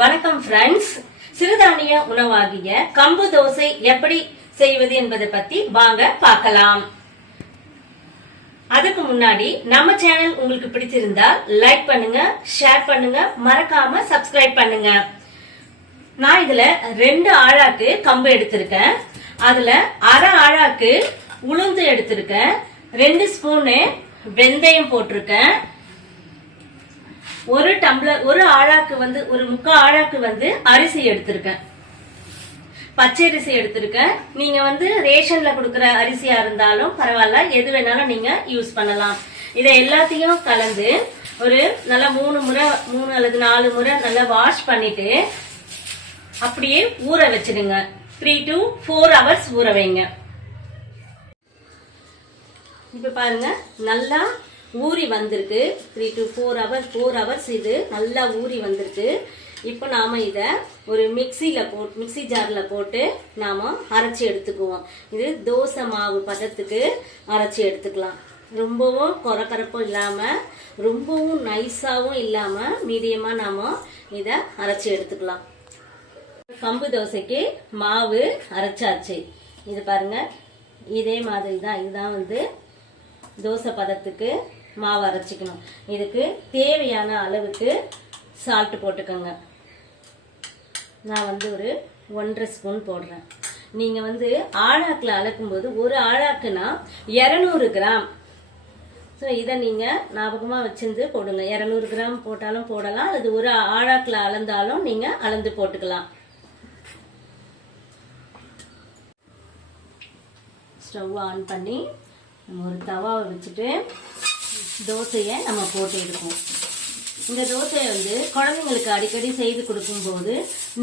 வணக்கம் ஃப்ரெண்ட்ஸ், சிறுதானிய உணவாகிய கம்பு தோசை எப்படி செய்வது என்பதை பத்தி வாங்க பார்க்கலாம். அதுக்கு முன்னாடி நம்ம சேனல் உங்களுக்கு பிடிச்சிருந்தா லைக் பண்ணுங்க, ஷேர் பண்ணுங்க, மறக்காம சப்ஸ்கிரைப் பண்ணுங்க. நான் இதுல 2 ஆழாக்கு கம்பு எடுத்திருக்கேன். அதுல அரை ஆழாக்கு உளுந்து எடுத்திருக்கேன். 2 ஸ்பூனு வெந்தயம் போட்டிருக்கேன். ஒரு டம்ளர், ஒரு ஆழாக்கு ஒரு முக்கால் ஆழாக்கு அரிசி எடுத்திருக்கேன். பச்சரிசி எடுத்திருக்கேன். நீங்க ரேஷன்ல கொடுக்கற அரிசியா இருந்தாலும் பரவாயில்ல, எது வேணாலும் நீங்க யூஸ் பண்ணலாம். இதை எல்லாத்தையும் கலந்து ஒரு நல்ல 3 அல்லது 4 முறை நல்லா வாஷ் பண்ணிட்டு அப்படியே ஊற வச்சிடுங்க. 3 to 4 hours ஊற வைங்க. இப்ப பாருங்க, நல்லா ஊறி வந்திருக்கு. 3 to 4 hours இது நல்லா ஊறி வந்திருக்கு. இப்போ நாம இத ஒரு மிக்ஸி ஜார்ல போட்டு நாம அரைச்சி எடுத்துக்குவோம். இது தோசை மாவு பதத்துக்கு அரைச்சி எடுத்துக்கலாம். ரொம்பவும் கொரகரப்பும் இல்லாம, ரொம்பவும் நைஸாவும் இல்லாம, மீடியமா நாம இத அரைச்சி எடுத்துக்கலாம். கம்பு தோசைக்கு மாவு அரைச்சாச்சு. இது பாருங்க, இதே மாதிரி தான். இதுதான் தோசை பதத்துக்கு மாவு அரைச்சிக்கணும். இதுக்கு தேவையான அளவுக்கு சால்ட் போட்டுக்கோங்க. நான் ஒரு 1.5 ஸ்பூன் போடுறேன். நீங்க ஆழாக்குல அளக்கும் போது ஒரு ஆழாக்குனா 200 கிராம். இதை நீங்க ஞாபகமா வச்சிருந்து போடுங்க. 200 கிராம் போட்டாலும் போடலாம், அல்லது ஒரு ஆழாக்குல அளந்தாலும் நீங்க அளந்து போட்டுக்கலாம். ஸ்டவ் ஆன் பண்ணி ஒரு தவாவை வச்சுட்டு தோசையை நம்ம போட்டு எடுப்போம். இந்த தோசையை குழந்தைங்களுக்கு அடிக்கடி செய்து கொடுக்கும் போது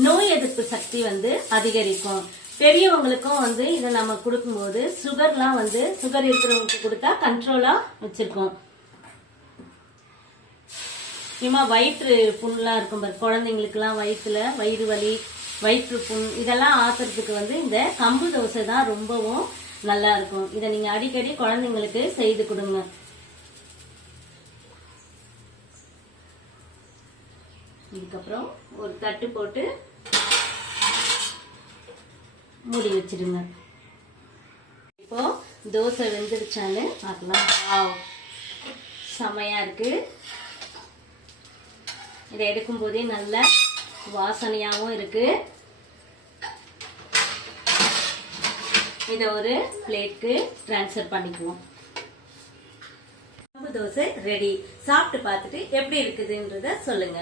நோய் எதிர்ப்பு சக்தி அதிகரிக்கும். பெரியவங்களுக்கும் இதை நம்ம கொடுக்கும்போது சுகர்லாம் சுகர் இருக்கிறவங்களுக்கு கொடுத்தா கண்ட்ரோலா வச்சிருக்கோம். சும்மா வயிற்று புண்லாம் இருக்கும் பாரு, குழந்தைங்களுக்குலாம் வயிறு வலி, வயிற்று புண் இதெல்லாம் ஆத்துறதுக்கு இந்த கம்பு தோசை தான் ரொம்பவும் நல்லா இருக்கும். இதை நீங்க அடிக்கடி குழந்தைங்களுக்கு செய்து கொடுங்க. இதுக்கப்புறம் ஒரு தட்டு போட்டு மூடி வச்சிடுங்க. இப்போ தோசை வெந்துருச்சான்னு பார்க்கலாம். செமையா இருக்கு. இதை எடுக்கும் போதே நல்ல வாசனையாகவும் இருக்கு. இதை ஒரு பிளேட்க்கு டிரான்ஸ்ஃபர் பண்ணிக்குவோம். கம்பு தோசை ரெடி. சாப்பிட்டு பார்த்துட்டு எப்படி இருக்குதுன்றத சொல்லுங்க.